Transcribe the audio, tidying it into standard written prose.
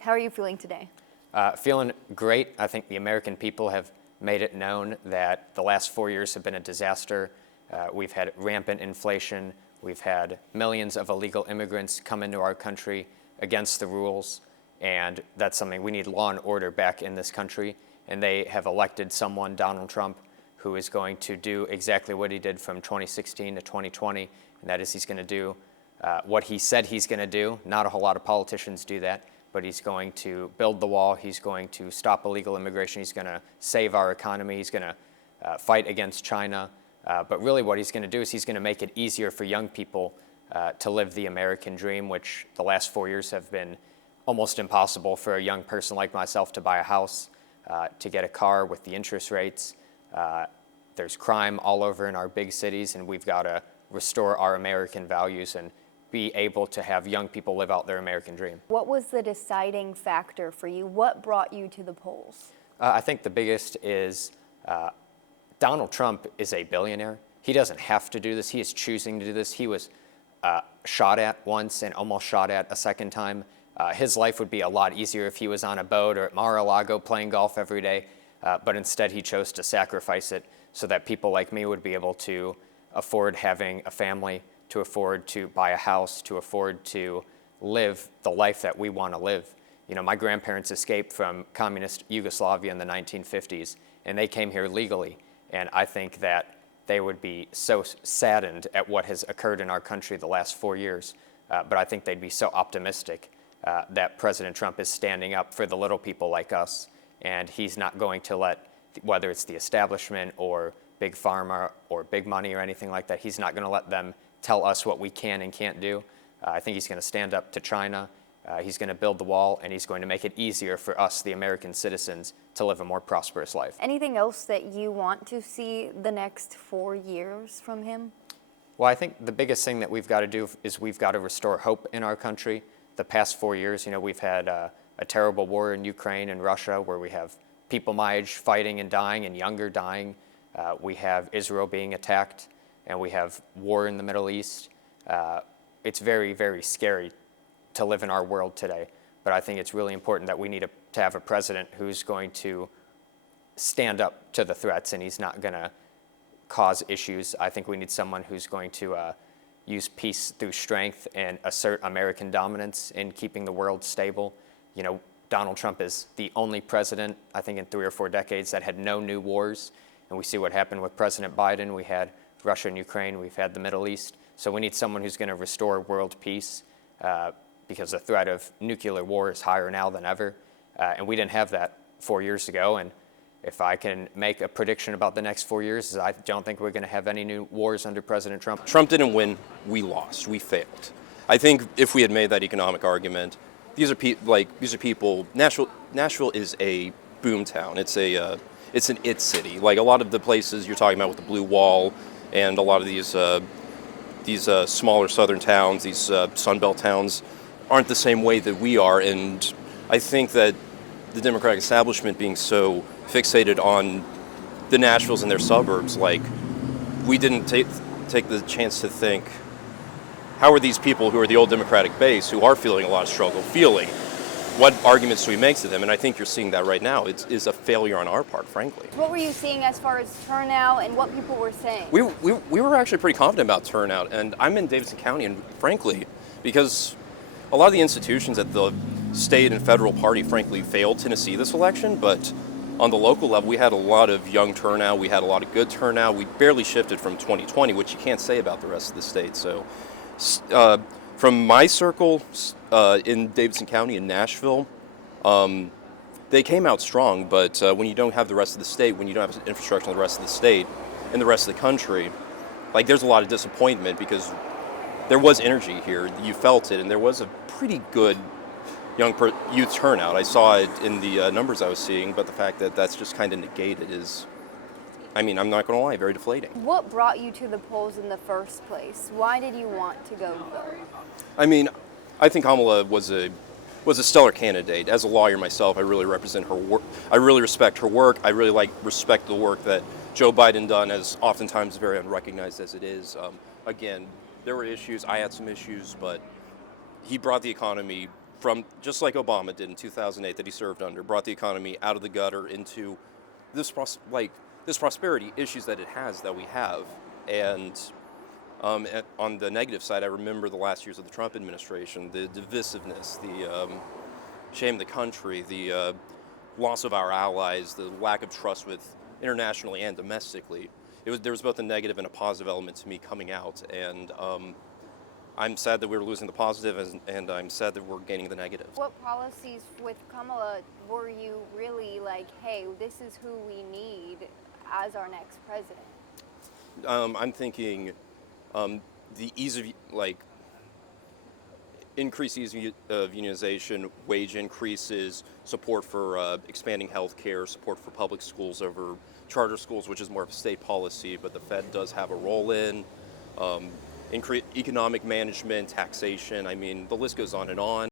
How are you feeling today? Feeling great. I think the American people have made it known that the last 4 years have been a disaster. We've had rampant inflation. We've had millions of illegal immigrants come into our country against the rules, and that's something we need law and order back in this country. And they have elected someone, Donald Trump, who is going to do exactly what he did from 2016 to 2020, and that is he's going to do what he said he's going to do. Not a whole lot of politicians do that, but he's going to build the wall. He's going to stop illegal immigration. He's going to save our economy. He's going to fight against China. But really what he's going to do is he's going to make it easier for young people to live the American dream, which the last 4 years have been almost impossible for a young person like myself to buy a house, to get a car with the interest rates. There's crime all over in our big cities, and we've got to restore our American values and be able to have young people live out their American dream. What was the deciding factor for you? What brought you to the polls? I think the biggest is Donald Trump is a billionaire. He doesn't have to do this. He is choosing to do this. He was shot at once and almost shot at a second time. His life would be a lot easier if he was on a boat or at Mar-a-Lago playing golf every day, but instead he chose to sacrifice it so that people like me would be able to afford having a family, to afford to buy a house, to afford to live the life that we want to live. You know, my grandparents escaped from communist Yugoslavia in the 1950s, and they came here legally. And I think that they would be so saddened at what has occurred in our country the last 4 years. But I think they'd be so optimistic that President Trump is standing up for the little people like us. And he's not going to let, whether it's the establishment or big pharma or big money or anything like that, he's not going to let them tell us what we can and can't do. I think he's going to stand up to China. He's going to build the wall, and he's going to make it easier for us, the American citizens, to live a more prosperous life. Anything else that you want to see the next 4 years from him? Well, I think the biggest thing that we've got to do is we've got to restore hope in our country. The past 4 years, you know, we've had a terrible war in Ukraine and Russia where we have people my age fighting and dying and younger dying. We have Israel being attacked, and we have war in the Middle East. It's very, very scary to live in our world today. But I think it's really important that we need to have a president who's going to stand up to the threats, and he's not going to cause issues. I think we need someone who's going to use peace through strength and assert American dominance in keeping the world stable. You know, Donald Trump is the only president, I think, in 3 or 4 decades that had no new wars. And we see what happened with President Biden. We had Russia and Ukraine. We've had the Middle East. So we need someone who's going to restore world peace because the threat of nuclear war is higher now than ever. And we didn't have that 4 years ago. And if I can make a prediction about the next 4 years, I don't think we're going to have any new wars under President Trump. Trump didn't win. We lost. We failed. I think if we had made that economic argument, these are people. Nashville is a boom town. It's an it city. Like a lot of the places you're talking about with the Blue Wall, and a lot of these smaller southern towns, these Sunbelt towns, aren't the same way that we are. And I think that the Democratic establishment being so fixated on the Nashvilles and their suburbs, like we didn't take the chance to think, how are these people who are the old Democratic base, who are feeling a lot of struggle, feeling? What arguments do we make to them? And I think you're seeing that right now. It's a failure on our part, frankly. What were you seeing as far as turnout and what people were saying? We were actually pretty confident about turnout, and I'm in Davidson County, and frankly, because a lot of the institutions at the state and federal party, frankly, failed Tennessee this election, but on the local level, we had a lot of young turnout. We had a lot of good turnout. We barely shifted from 2020, which you can't say about the rest of the state. So from my circle in Davidson County in Nashville, they came out strong, but when you don't have the rest of the state, when you don't have infrastructure in the rest of the state and the rest of the country, like there's a lot of disappointment because there was energy here. You felt it, and there was a pretty good youth turnout. I saw it in the numbers I was seeing, but the fact that that's just kind of negated is, I mean, I'm not going to lie, very deflating. What brought you to the polls in the first place? Why did you want to go vote? I mean, I think Kamala was a stellar candidate. As a lawyer myself, I really represent her work. I really respect her work. I really respect the work that Joe Biden done, as oftentimes very unrecognized as it is. Again, there were issues. I had some issues, but he brought the economy from just like Obama did in 2008 that he served under, brought the economy out of the gutter into this prosperity issues that it has that we have. And on the negative side, I remember the last years of the Trump administration, the divisiveness, the shame of the country, the loss of our allies, the lack of trust with internationally and domestically. There was both a negative and a positive element to me coming out, and I'm sad that we were losing the positive, and I'm sad that we're gaining the negative. What policies with Kamala were you really like, hey, this is who we need as our next president? I'm thinking the ease of, increased ease of unionization, wage increases, support for expanding health care, support for public schools over charter schools, which is more of a state policy, but the Fed does have a role in. Economic management, taxation, I mean, the list goes on and on.